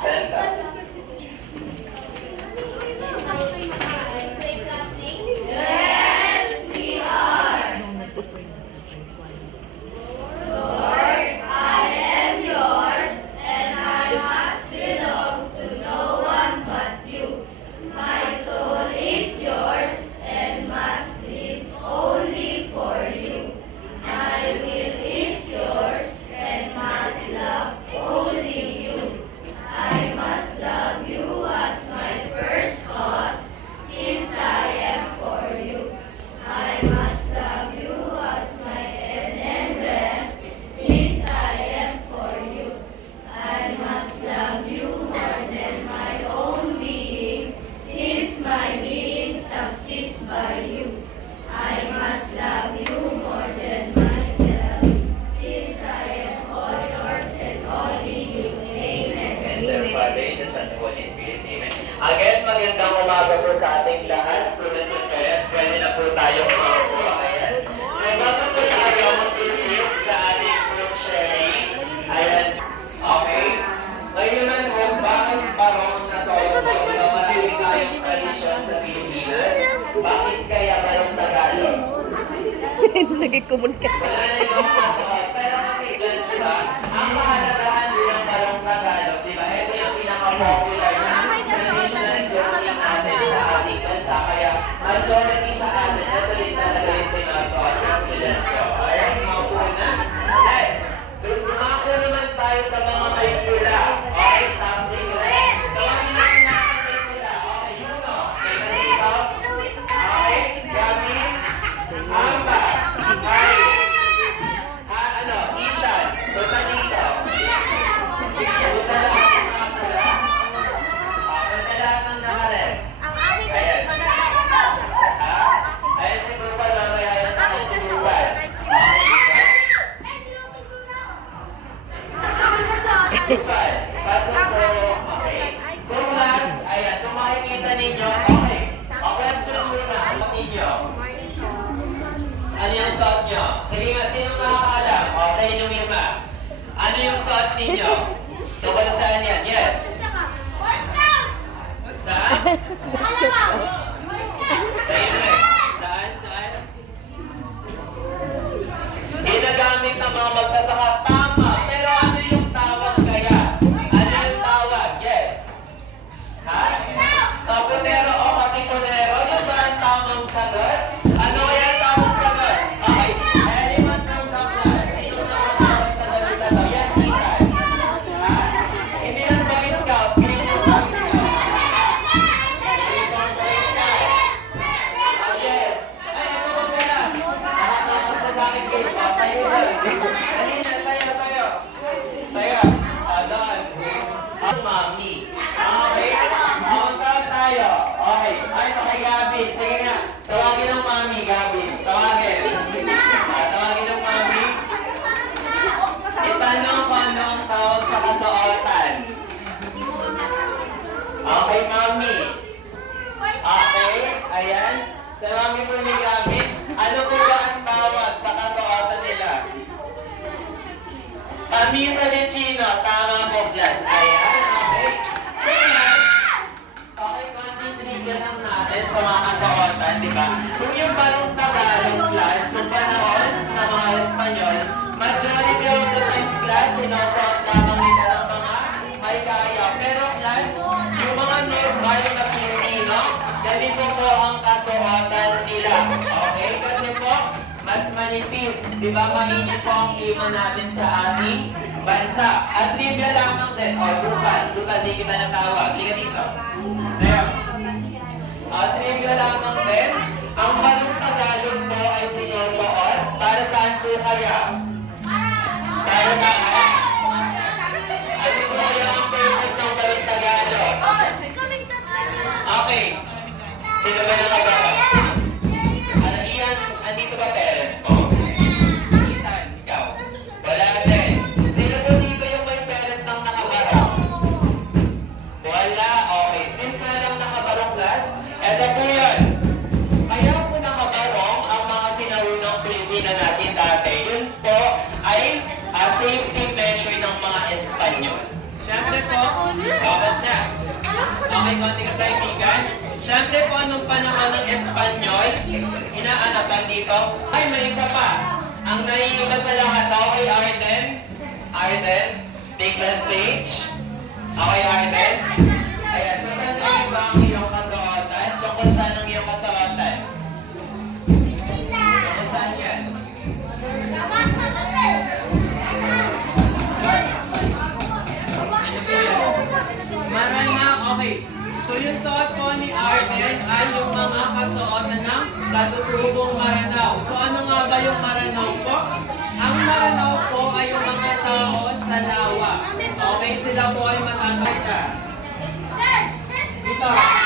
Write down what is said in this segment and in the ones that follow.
Senza. Amen. Nagkikomunikasyon. Wala na Pasok po. Okay. So class, ayan, kung makikita ninyo, okay. O question muna, ano ninyo? Ano yung suot nyo? Sige nga, sino nakakaalam? O, sa inyo Mirma. Ano yung suot ninyo? Tungkol saan yan? Yes. Saan? Sa mami. Okay, ayan. Sa mami po ni Gabi, ano po ba ang tawag sa kasuotan nila? Kamisa de Chino, tama po, class. Ayan, okay. So, okay, konting trivia lang natin sa di ba? Kung yung parang Tagalog class, nung panahon ng mga Espanyol, majority of the times class, sinusuot lamang nila ng mga may kaya. Pero class, yung mga normal na Pilipino, ganito po ang kasuotan nila. Mas manipis. Di ba mainit po ang klima natin sa ating bansa. At trivia lamang din. O, Dukan. Dukan, di kita natawag. Liga dito. There. At trivia lamang din, ang balong Tagalog po ay sinusuot. Para saan po kaya? Para saan? Ano po kaya ang purpose ng balong Tagalog? Okay. Sino ba nakagawa? Sino? Okay, konti ka kaibigan. Siyempre po, nung panahon ng Espanyol, inaano ba dito? Ay, may isa pa. Ang naiiba sa lahat daw kay Arden. Arden, take the stage. Okay, Arden. Katutubong Maranao. So ano nga ba yung Maranao po? Ang Maranao po ay yung mga tao sa lawa. Okay, sila po ay matatanda. Dito. Dito.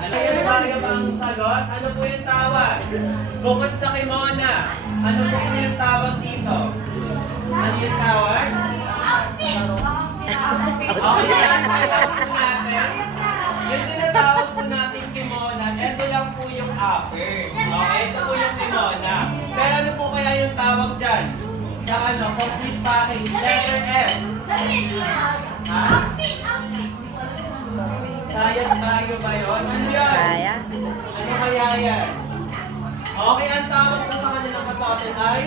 Ano yung tayo ang sagot? Ano po yung tawag? Bukod sa kimona, ano po yung tawag dito? Ano yung tawag? Okay, yan. Kailangan po natin. Yung tinatawag po natin kimona, ito lang po yung upper. Okay, ito po yung kimona. Pero ano po kaya yung tawag dyan? Sa ano, complete package, Sayang tayo ba yun? Ano yun? Kaya? Ano kaya yan? Okay, ang tawag po sa kanilang kasuotan ay?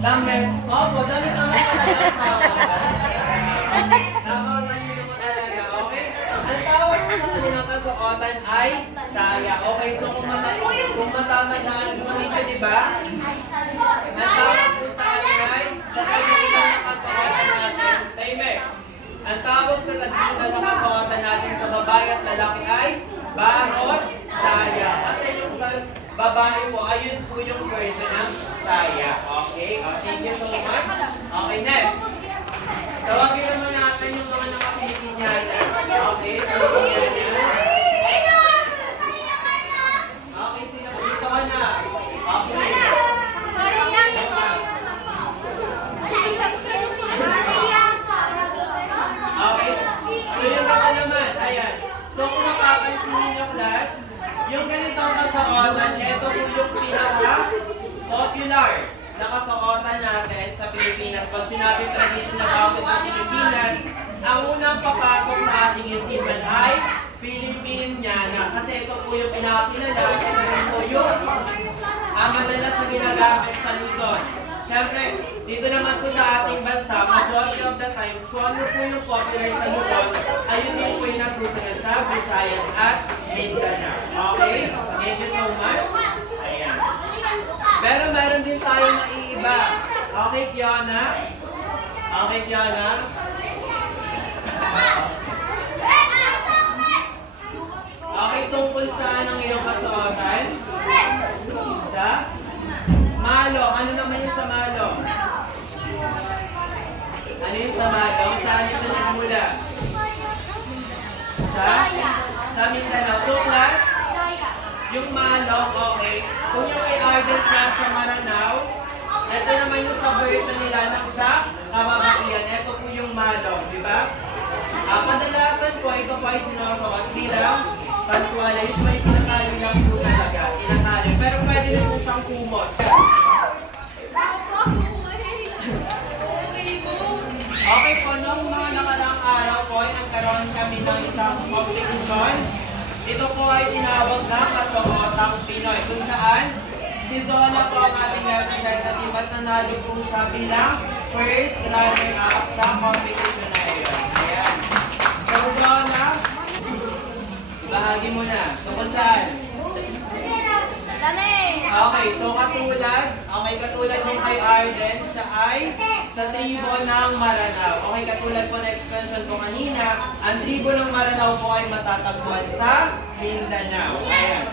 Damit. Opo, damit naman talaga ang tawag. Tawag niyo naman talaga, okay? Ang tawag po sa kanilang kasuotan ay saya. Okay, so kung, mata kung matatandaan po ninyo, di ba? Ang tawag po sa kanila ay sa kanilang kasuotan natin. Tahimik. Ang tawag sa kanilang kasuotan natin sa babae at lalaki ay bahot saya. Kasi yung sa babae po, ayun po yung version ng saya. Okay? Oh, thank you so much. Okay, next. Tawagin naman natin yung mga nakapilipinyana. Okay? Pilipinyana. Okay, sila po dito ka na. Okay. Okay? So yung baka naman, ayan. So kung mapapansin ninyo class, yung ganitong kasuotan, ito po yung pinaka-popular na kasuotan natin sa Pilipinas. Sinabi traditional outfit ng Pilipinas, ang unang papasok sa ating isipan ay Filipiniana. Kasi ito po yung pinakakilala, ito po yung ang madalas na ginagamit sa Luzon. Siyempre, dito naman po sa ating bansa, majority of the times, kung ano po yung popular sa Luzon, ayun din po yung nasusunod sa Visayas at Mindanao. Okay? Thank you so much. Ayan. Pero meron din tayong naiiba. Okay, Kiana? Okay, Kiana? Okay, tungkol saan ang iyong kasuotan? Sa? Malo. Ano naman yung sa malo? Ano yung sa malo? Saan ito nagmula? Sa? Sa Mindanao. So, class, yung malo, okay. Kung yung Arden class sa Maranao, ito naman yung sa version nila ng sa Kamamakian. Ito po yung malo, di ba? Ah, kadalasan po, ito po ay sinusuot bilang pantuwala. Usually, tinatali lang po talaga. Tinatali. Pero pwede rin po siyang kumot. Okay po, nung mga nakaraang araw po, ay nagkaroon kami ng isang competition. Ito po ay tinawag na Kasuotang Pinoy. Kung saan, si Zola po ang ating representative at nanalo po siya bilang first runner-up sa competition na iyon. Ayan. So, Zola, bahagi mo na. Tungkol saan? Okay, so katulad, okay, katulad yung kay Arden, siya ay sa tribo ng Maranao. Okay, katulad po na expression ko kanina, ang tribo ng Maranao po ay matatagpuan sa Mindanao. Ayan.